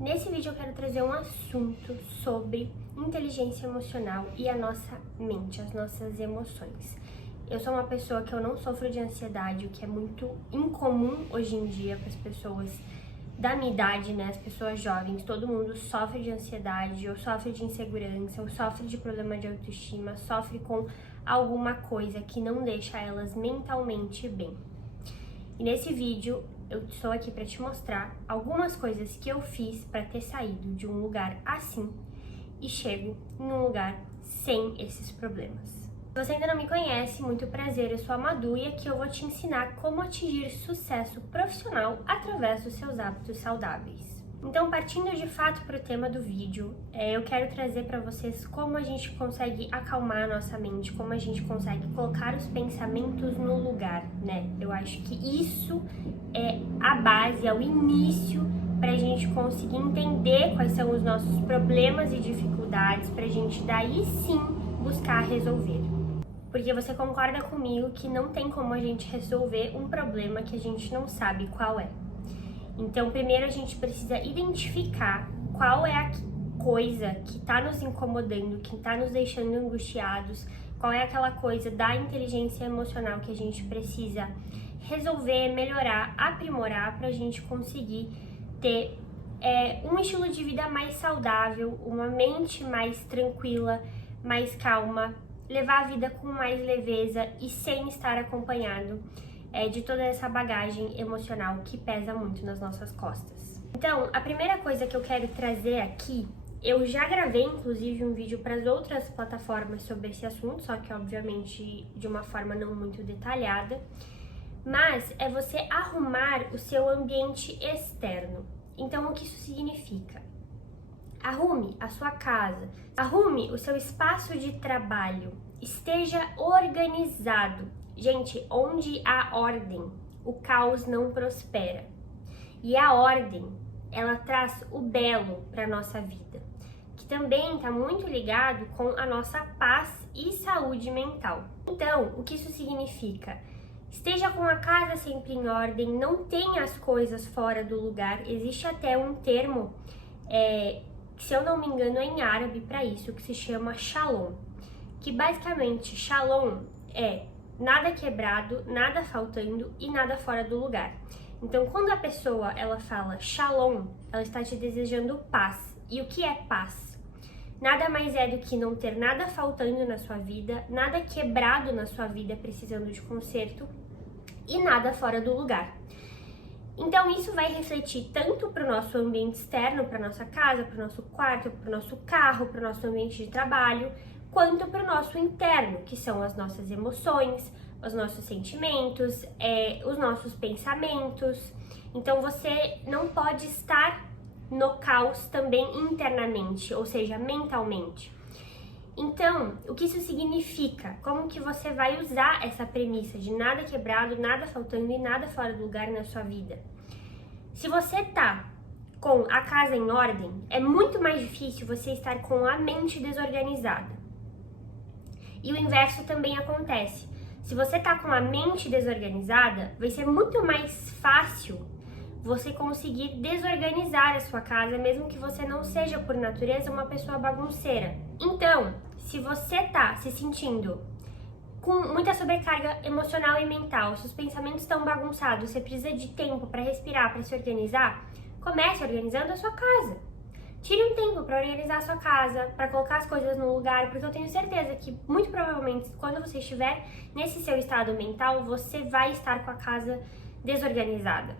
Nesse vídeo eu quero trazer um assunto sobre inteligência emocional e a nossa mente, as nossas emoções. Eu sou uma pessoa que eu não sofro de ansiedade, o que é muito incomum hoje em dia para as pessoas da minha idade, né? As pessoas jovens, todo mundo sofre de ansiedade, ou sofre de insegurança, ou sofre de problema de autoestima, sofre com alguma coisa que não deixa elas mentalmente bem. E nesse vídeo eu estou aqui para te mostrar algumas coisas que eu fiz para ter saído de um lugar assim e chego em um lugar sem esses problemas. Se você ainda não me conhece, muito prazer, eu sou a Madu e aqui eu vou te ensinar como atingir sucesso profissional através dos seus hábitos saudáveis. Então, partindo de fato para o tema do vídeo, eu quero trazer para vocês como a gente consegue acalmar a nossa mente, como a gente consegue colocar os pensamentos no lugar, né? Eu acho que isso é a base, é o início para a gente conseguir entender quais são os nossos problemas e dificuldades, para a gente daí sim buscar resolver. Porque você concorda comigo que não tem como a gente resolver um problema que a gente não sabe qual é. Então, primeiro a gente precisa identificar qual é a coisa que está nos incomodando, que está nos deixando angustiados, qual é aquela coisa da inteligência emocional que a gente precisa resolver, melhorar, aprimorar para a gente conseguir ter um estilo de vida mais saudável, uma mente mais tranquila, mais calma, levar a vida com mais leveza e sem estar acompanhado de toda essa bagagem emocional que pesa muito nas nossas costas. Então, a primeira coisa que eu quero trazer aqui, eu já gravei inclusive um vídeo para as outras plataformas sobre esse assunto, só que obviamente de uma forma não muito detalhada, mas é você arrumar o seu ambiente externo. Então, o que isso significa? Arrume a sua casa, arrume o seu espaço de trabalho, esteja organizado. Gente, onde há ordem, o caos não prospera. E a ordem, ela traz o belo para a nossa vida, que também está muito ligado com a nossa paz e saúde mental. Então, o que isso significa? Esteja com a casa sempre em ordem, não tenha as coisas fora do lugar. Existe até um termo, se eu não me engano, é em árabe para isso, que se chama shalom. Que basicamente, shalom é nada quebrado, nada faltando e nada fora do lugar. Então, quando a pessoa ela fala shalom, ela está te desejando paz. E o que é paz? Nada mais é do que não ter nada faltando na sua vida, nada quebrado na sua vida precisando de conserto e nada fora do lugar. Então, isso vai refletir tanto para o nosso ambiente externo, para nossa casa, para o nosso quarto, para o nosso carro, para o nosso ambiente de trabalho, quanto para o nosso interno, que são as nossas emoções, os nossos sentimentos, os nossos pensamentos. Então, você não pode estar no caos também internamente, ou seja, mentalmente. Então, o que isso significa? Como que você vai usar essa premissa de nada quebrado, nada faltando e nada fora do lugar na sua vida? Se você tá com a casa em ordem, é muito mais difícil você estar com a mente desorganizada. E o inverso também acontece. Se você tá com a mente desorganizada, vai ser muito mais fácil você conseguir desorganizar a sua casa, mesmo que você não seja, por natureza, uma pessoa bagunceira. Então, se você tá se sentindo com muita sobrecarga emocional e mental, se os pensamentos estão bagunçados, você precisa de tempo para respirar, para se organizar, comece organizando a sua casa. Tire um tempo para organizar a sua casa, para colocar as coisas no lugar, porque eu tenho certeza que, muito provavelmente, quando você estiver nesse seu estado mental, você vai estar com a casa desorganizada.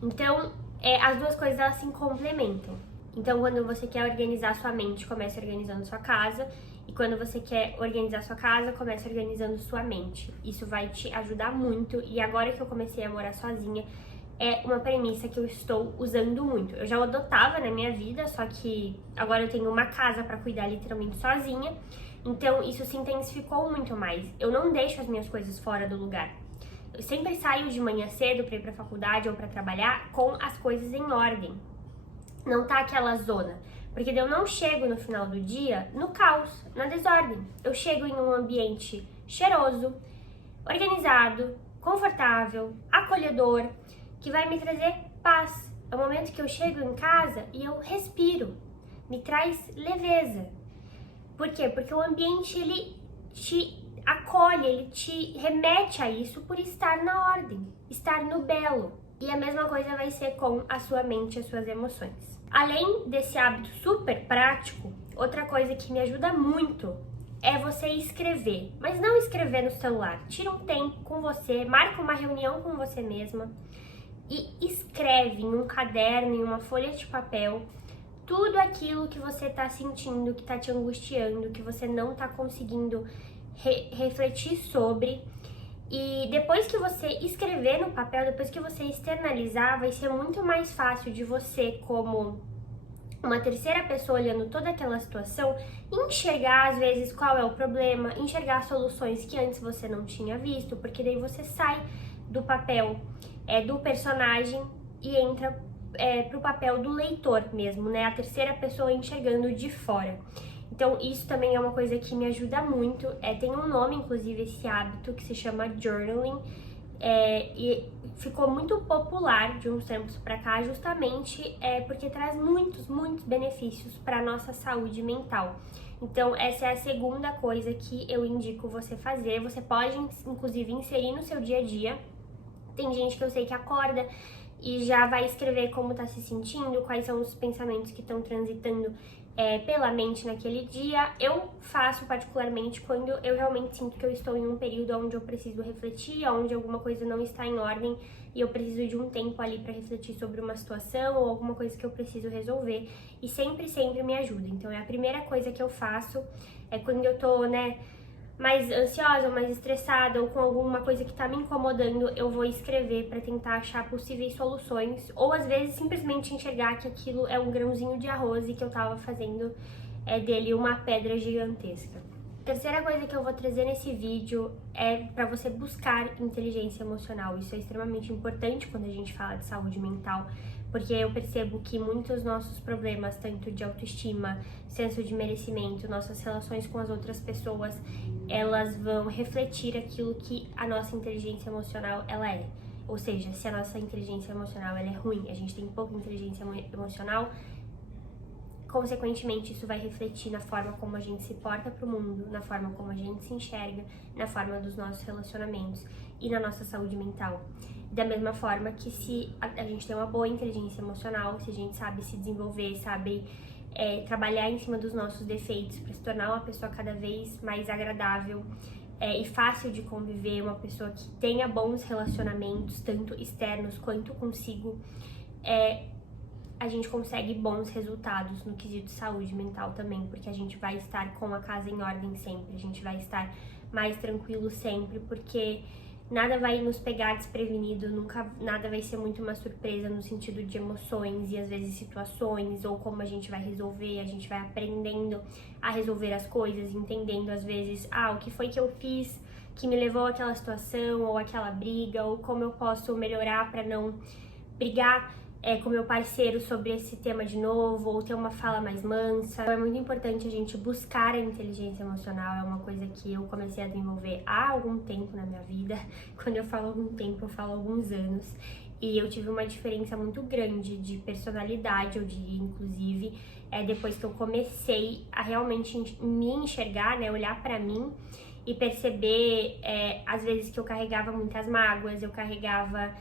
Então, as duas coisas elas se complementam. Então, quando você quer organizar a sua mente, comece organizando sua casa. E quando você quer organizar sua casa, comece organizando sua mente. Isso vai te ajudar muito. E agora que eu comecei a morar sozinha, é uma premissa que eu estou usando muito. Eu já adotava na minha vida, só que agora eu tenho uma casa para cuidar literalmente sozinha. Então, isso se intensificou muito mais. Eu não deixo as minhas coisas fora do lugar. Eu sempre saio de manhã cedo para ir para a faculdade ou para trabalhar com as coisas em ordem. Não tá aquela zona. Porque daí eu não chego no final do dia no caos, na desordem. Eu chego em um ambiente cheiroso, organizado, confortável, acolhedor, que vai me trazer paz, É o momento que eu chego em casa e eu respiro. Me traz leveza. Por quê? Porque o ambiente, ele te acolhe, ele te remete a isso por estar na ordem, estar no belo. E a mesma coisa vai ser com a sua mente e as suas emoções. Além desse hábito super prático, outra coisa que me ajuda muito é você escrever. Mas não escrever no celular. Tira um tempo com você, marca uma reunião com você mesma e escreve em um caderno, em uma folha de papel, tudo aquilo que você tá sentindo, que tá te angustiando, que você não tá conseguindo refletir sobre. E depois que você escrever no papel, depois que você externalizar, vai ser muito mais fácil de você, como uma terceira pessoa olhando toda aquela situação, enxergar às vezes qual é o problema, enxergar soluções que antes você não tinha visto, porque daí você sai do papel do personagem e entra pro papel do leitor mesmo, né? A terceira pessoa enxergando de fora. Então, isso também é uma coisa que me ajuda muito. Tem um nome, inclusive, esse hábito, que se chama journaling. E ficou muito popular de uns tempos pra cá, justamente porque traz muitos benefícios para nossa saúde mental. Então, essa é a segunda coisa que eu indico você fazer. Você pode, inclusive, inserir no seu dia a dia. Tem gente que eu sei que acorda e já vai escrever como tá se sentindo, quais são os pensamentos que estão transitando pela mente naquele dia. Eu faço particularmente quando eu realmente sinto que eu estou em um período onde eu preciso refletir, onde alguma coisa não está em ordem e eu preciso de um tempo ali para refletir sobre uma situação ou alguma coisa que eu preciso resolver, e sempre me ajuda. Então é a primeira coisa que eu faço quando eu tô, mais ansiosa ou mais estressada ou com alguma coisa que tá me incomodando, eu vou escrever para tentar achar possíveis soluções, ou às vezes simplesmente enxergar que aquilo é um grãozinho de arroz e que eu tava fazendo dele uma pedra gigantesca. Terceira coisa que eu vou trazer nesse vídeo é para você buscar inteligência emocional. Isso é extremamente importante quando a gente fala de saúde mental, porque eu percebo que muitos nossos problemas, tanto de autoestima, senso de merecimento, nossas relações com as outras pessoas, elas vão refletir aquilo que a nossa inteligência emocional ela é. Ou seja, se a nossa inteligência emocional ela é ruim, a gente tem pouca inteligência emocional, consequentemente isso vai refletir na forma como a gente se porta pro mundo, na forma como a gente se enxerga, na forma dos nossos relacionamentos e na nossa saúde mental. Da mesma forma que se a gente tem uma boa inteligência emocional, se a gente sabe se desenvolver, sabe trabalhar em cima dos nossos defeitos para se tornar uma pessoa cada vez mais agradável e fácil de conviver, uma pessoa que tenha bons relacionamentos, tanto externos quanto consigo, a gente consegue bons resultados no quesito saúde mental também, porque a gente vai estar com a casa em ordem sempre, a gente vai estar mais tranquilo sempre, porque nada vai nos pegar desprevenido, nada vai ser muito uma surpresa no sentido de emoções e às vezes situações, ou como a gente vai resolver, a gente vai aprendendo a resolver as coisas, entendendo às vezes, o que foi que eu fiz que me levou àquela situação, ou àquela briga, ou como eu posso melhorar para não brigar com meu parceiro sobre esse tema de novo, ou ter uma fala mais mansa. Então, é muito importante a gente buscar a inteligência emocional, é uma coisa que eu comecei a desenvolver há algum tempo na minha vida. Quando eu falo algum tempo, eu falo alguns anos. E eu tive uma diferença muito grande de personalidade, eu diria, inclusive, depois que eu comecei a realmente me enxergar, olhar pra mim e perceber, às vezes, que eu carregava muitas mágoas, eu carregava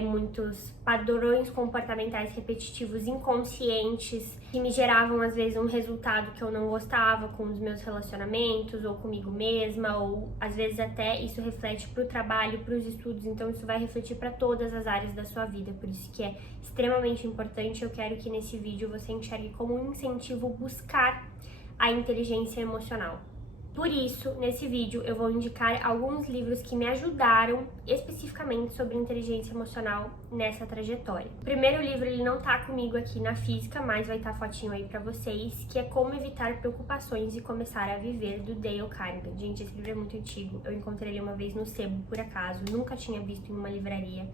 muitos padrões comportamentais repetitivos inconscientes que me geravam às vezes um resultado que eu não gostava com os meus relacionamentos ou comigo mesma, ou às vezes até isso reflete para o trabalho, para os estudos, então isso vai refletir para todas as áreas da sua vida, por isso que é extremamente importante. Eu quero que nesse vídeo você enxergue como um incentivo buscar a inteligência emocional. Por isso, nesse vídeo, eu vou indicar alguns livros que me ajudaram especificamente sobre inteligência emocional nessa trajetória. O primeiro livro, ele não tá comigo aqui na física, mas vai estar fotinho aí pra vocês, que é Como Evitar Preocupações e Começar a Viver, do Dale Carnegie. Gente, esse livro é muito antigo, eu encontrei ele uma vez no sebo, por acaso, nunca tinha visto em uma livraria.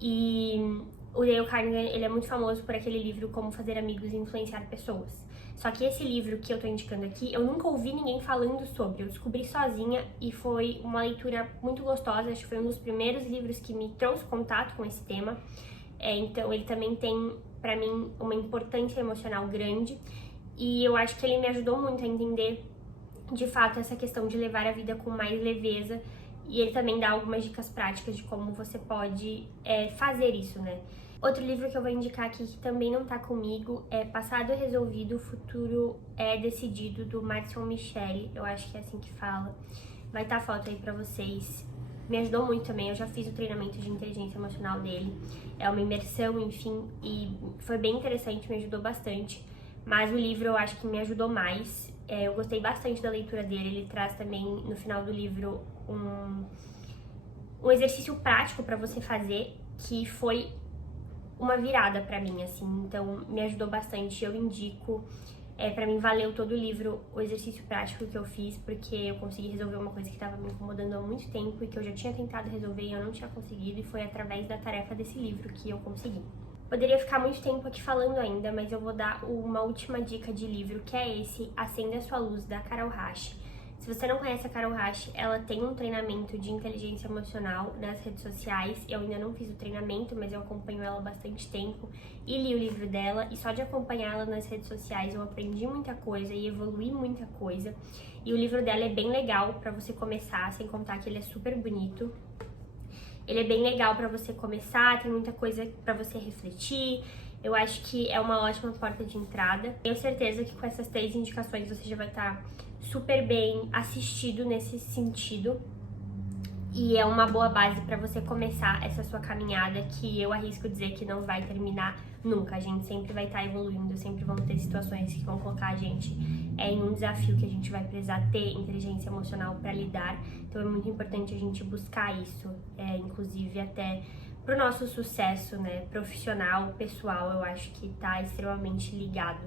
E o Dale Carnegie, ele é muito famoso por aquele livro Como Fazer Amigos e Influenciar Pessoas. Só que esse livro que eu tô indicando aqui, eu nunca ouvi ninguém falando sobre, eu descobri sozinha e foi uma leitura muito gostosa, acho que foi um dos primeiros livros que me trouxe contato com esse tema. Então ele também tem, pra mim, uma importância emocional grande, e eu acho que ele me ajudou muito a entender, de fato, essa questão de levar a vida com mais leveza, e ele também dá algumas dicas práticas de como você pode fazer isso, né? Outro livro que eu vou indicar aqui, que também não tá comigo, é Passado é Resolvido, Futuro é Decidido, do Marcion Micheli, eu acho que é assim que fala. Vai estar a foto aí pra vocês. Me ajudou muito também, eu já fiz o treinamento de inteligência emocional dele. É uma imersão, enfim, e foi bem interessante, me ajudou bastante. Mas o livro eu acho que me ajudou mais. Eu gostei bastante da leitura dele, ele traz também no final do livro um exercício prático pra você fazer, que foi uma virada pra mim, assim, então me ajudou bastante, eu indico. Pra mim valeu todo o livro, o exercício prático que eu fiz, porque eu consegui resolver uma coisa que estava me incomodando há muito tempo e que eu já tinha tentado resolver e eu não tinha conseguido, e foi através da tarefa desse livro que eu consegui. Poderia ficar muito tempo aqui falando ainda, mas eu vou dar uma última dica de livro, que é esse, Acenda a Sua Luz, da Carol Rasch. Se você não conhece a Carol Rasch, ela tem um treinamento de inteligência emocional nas redes sociais. Eu ainda não fiz o treinamento, mas eu acompanho ela há bastante tempo e li o livro dela. E só de acompanhar ela nas redes sociais eu aprendi muita coisa e evolui muita coisa. E o livro dela é bem legal pra você começar, sem contar que ele é super bonito. Ele é bem legal pra você começar, tem muita coisa pra você refletir. Eu acho que é uma ótima porta de entrada. Tenho certeza que com essas 3 indicações você já vai estar super bem assistido nesse sentido. E é uma boa base pra você começar essa sua caminhada, que eu arrisco dizer que não vai terminar nunca. A gente sempre vai estar evoluindo, sempre vão ter situações que vão colocar a gente em um desafio que a gente vai precisar ter inteligência emocional pra lidar. Então é muito importante a gente buscar isso, inclusive até pro nosso sucesso, né, profissional, pessoal. Eu acho que tá extremamente ligado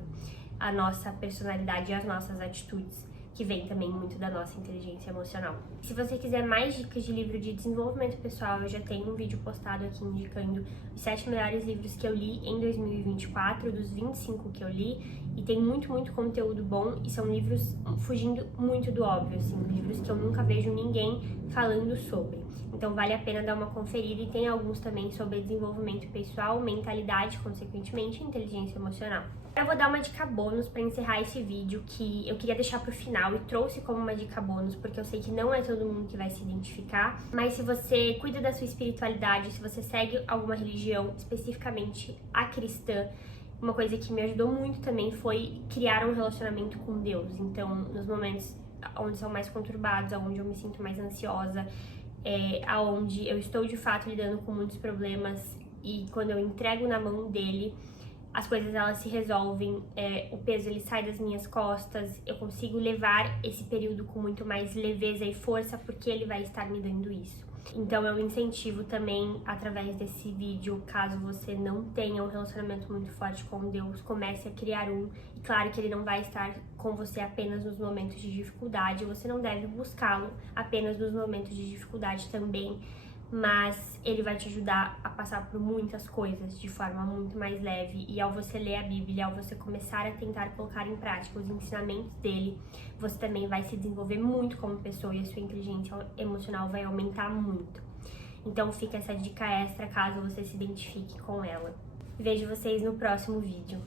à nossa personalidade e às nossas atitudes, que vem também muito da nossa inteligência emocional. Se você quiser mais dicas de livro de desenvolvimento pessoal, eu já tenho um vídeo postado aqui indicando os 7 melhores livros que eu li em 2024, dos 25 que eu li, e tem muito conteúdo bom, e são livros fugindo muito do óbvio, assim, livros que eu nunca vejo ninguém falando sobre. Então vale a pena dar uma conferida, e tem alguns também sobre desenvolvimento pessoal, mentalidade, consequentemente, e inteligência emocional. Eu vou dar uma dica bônus pra encerrar esse vídeo, que eu queria deixar pro final e trouxe como uma dica bônus, porque eu sei que não é todo mundo que vai se identificar, mas se você cuida da sua espiritualidade, se você segue alguma religião, especificamente a cristã, uma coisa que me ajudou muito também foi criar um relacionamento com Deus. Então, nos momentos onde são mais conturbados, onde eu me sinto mais ansiosa, aonde eu estou de fato lidando com muitos problemas, e quando eu entrego na mão dele, as coisas elas se resolvem, o peso ele sai das minhas costas, eu consigo levar esse período com muito mais leveza e força, porque ele vai estar me dando isso. Então eu incentivo também, através desse vídeo, caso você não tenha um relacionamento muito forte com Deus, comece a criar um. E claro que ele não vai estar com você apenas nos momentos de dificuldade, você não deve buscá-lo apenas nos momentos de dificuldade também, mas ele vai te ajudar a passar por muitas coisas de forma muito mais leve. E ao você ler a Bíblia, ao você começar a tentar colocar em prática os ensinamentos dele, você também vai se desenvolver muito como pessoa e a sua inteligência emocional vai aumentar muito. Então fica essa dica extra caso você se identifique com ela. Vejo vocês no próximo vídeo.